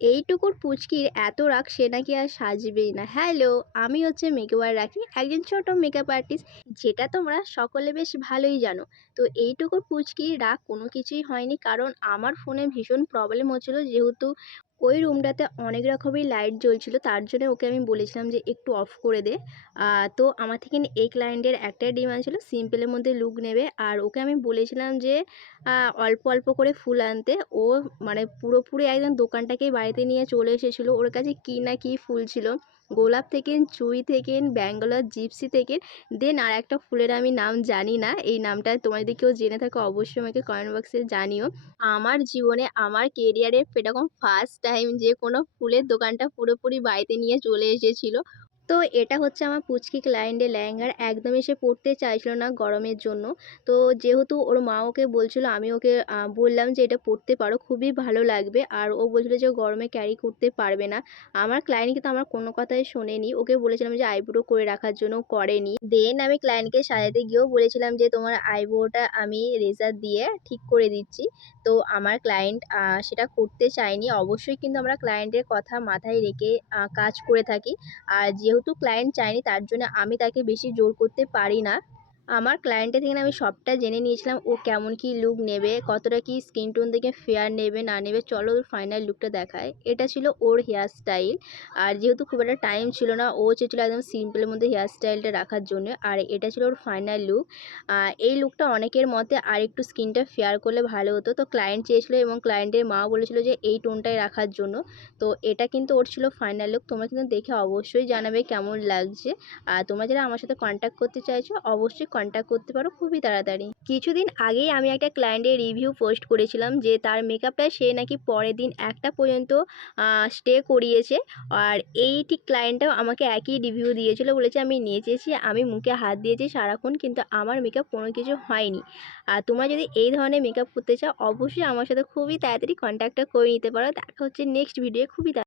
এইটুকুর পুচকির এত রাগ সে নাকি আর সাজবেই না। হ্যালো, আমি হচ্ছে মেকওভার রাখি, একজন ছোট মেকআপ আর্টিস্ট, যেটা তোমরা সকলে বেশ ভালোই জানো। তো এইটুকুর পুচকির রাগ কোনো কিছুই হয়নি, কারণ আমার ফোনে ভীষণ প্রবলেম হচ্ছিল, যেহেতু ওই রুমটাতে অনেক রকমের লাইট জ্বলছিল, তার জন্য ওকে আমি বলেছিলাম যে একটু অফ করে দে। তো আমার থেকে এই ক্লায়েন্টের একটাই ডিমান্ড ছিল সিম্পলের মধ্যে লুক নেবে, আর ওকে আমি বলেছিলাম যে অল্প অল্প করে ফুল আনতে। ও মানে পুরোপুরি একদম দোকানটাকেই বাড়িতে নিয়ে চলে এসেছিলো। ওর কাছে কী না কী ফুল ছিল, গোলাপ থেকে, জুঁই থেকে, ব্যাঙ্গালোর জিপসি থেকে, দেন আর একটা ফুলের আমি নাম জানি না। এই নামটা তোমরা যদি কেউ জেনে থাকো অবশ্যই আমাকে কমেন্ট বক্সে জানিও। আমার জীবনে আমার কেরিয়ারে এরকম ফার্স্ট টাইম যে কোনো ফুলের দোকানটা পুরোপুরি বাড়িতে নিয়ে চলে এসেছিলো। তো এটা হচ্ছে আমার পুচকি ক্লায়েন্টের লেহেঙ্গার, একদমই সে পরতে চাইছিল না গরমের জন্য। তো যেহেতু ওর মা ওকে বলছিল, আমি ওকে বললাম যে এটা পরতে পারো, খুবই ভালো লাগবে। আর ও বলছিল যে গরমে ক্যারি করতে পারবে না। আমার ক্লায়েন্ট কিন্তু আমার কোনো কথাই শোনেনি। ওকে বলেছিলাম যে আইব্রো করে রাখার জন্য, করেনি। দেন আমি ক্লায়েন্টকে সাজাতে গিয়েও বলেছিলাম যে তোমার আইব্রোটা আমি রেজার দিয়ে ঠিক করে দিচ্ছি। তো আমার ক্লায়েন্ট সেটা করতে চায়নি। অবশ্যই কিন্তু আমরা ক্লায়েন্টের কথা মাথায় রেখে কাজ করে থাকি। আর যেহেতু ক্লায়েন্ট চায়নি, তার জন্য আমি তাকে বেশি জোর করতে পারি না। আমার ক্লায়েন্টের থেকে আমি সবটা জেনে নিয়েছিলাম, ও কেমন কি লুক নেবে, কতটা কি স্কিন টোন থেকে ফেয়ার নেবে না নেবে। চলো ওর ফাইনাল লুকটা দেখায়। এটা ছিল ওর হেয়ার স্টাইল। আর যেহেতু খুব একটা টাইম ছিল না, ও চেয়েছিল একদম সিম্পলের মধ্যে হেয়ার স্টাইলটা রাখার জন্য। আর এটা ছিল ওর ফাইনাল লুক। এই লুকটা অনেকের মতে আর একটু স্কিনটা ফেয়ার করলে ভালো হতো, তো ক্লায়েন্ট চেয়েছিল এবং ক্লায়েন্টের মা বলেছিল যে এই টোনটাই রাখার জন্য। তো এটা কিন্তু ওর ছিল ফাইনাল লুক। তোমরা কিন্তু দেখে অবশ্যই জানাবে কেমন লাগছে। আর তোমরা যারা আমার সাথে কন্ট্যাক্ট করতে চাইছো অবশ্যই কন্ট্যাক্ট করতে পারো খুবই তাড়াতাড়ি। কিছুদিন আগেই আমি একটা ক্লায়েন্টের রিভিউ পোস্ট করেছিলাম যে তার মেকআপটা সে নাকি পরের দিন একটা পর্যন্ত স্টে করিয়েছে। আর এই ঠিক ক্লায়েন্টটাও আমাকে একই রিভিউ দিয়েছিল, বলেছে আমি নেচেছি, আমি মুখে হাত দিয়েছি সারাক্ষণ, কিন্তু আমার মেকআপ কোনো কিছু হয়নি। আর তোমরা যদি এই ধরনের মেকআপ করতে চাও অবশ্যই আমার সাথে খুবই তাড়াতাড়ি কন্ট্যাক্টটা করে নিতে পারো। দেখা হচ্ছে নেক্সট ভিডিও খুবই